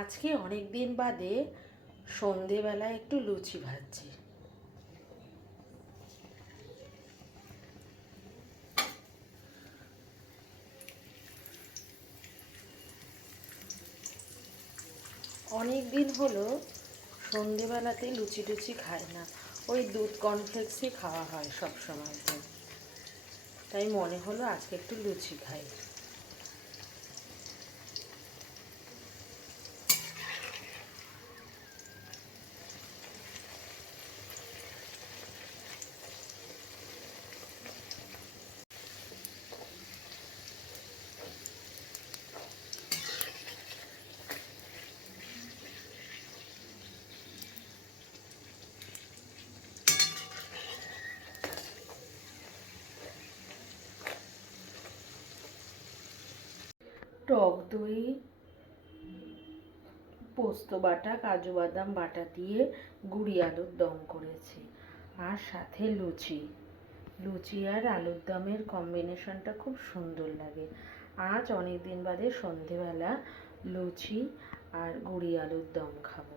আজকে অনেক দিন বাদে সন্ধেবেলায় একটু লুচি ভাজছি। অনেক দিন হলো সন্ধেবেলাতে লুচি টুচি খাই না, ওই দুধ কর্নফ্লেক্সই খাওয়া হয় সব সময়। তাই মনে হলো আজকে একটু লুচি খাই। টক দই, পোস্ত বাটা, কাজু বাদাম বাটা দিয়ে গুঁড়ি আলুর দম করেছি, আর সাথে লুচি। লুচি আর আলুর দমের কম্বিনেশনটা খুব সুন্দর লাগে। আজ অনেক দিন বাদে সন্ধেবেলা লুচি আর গুঁড়ি আলুর দম খাবো।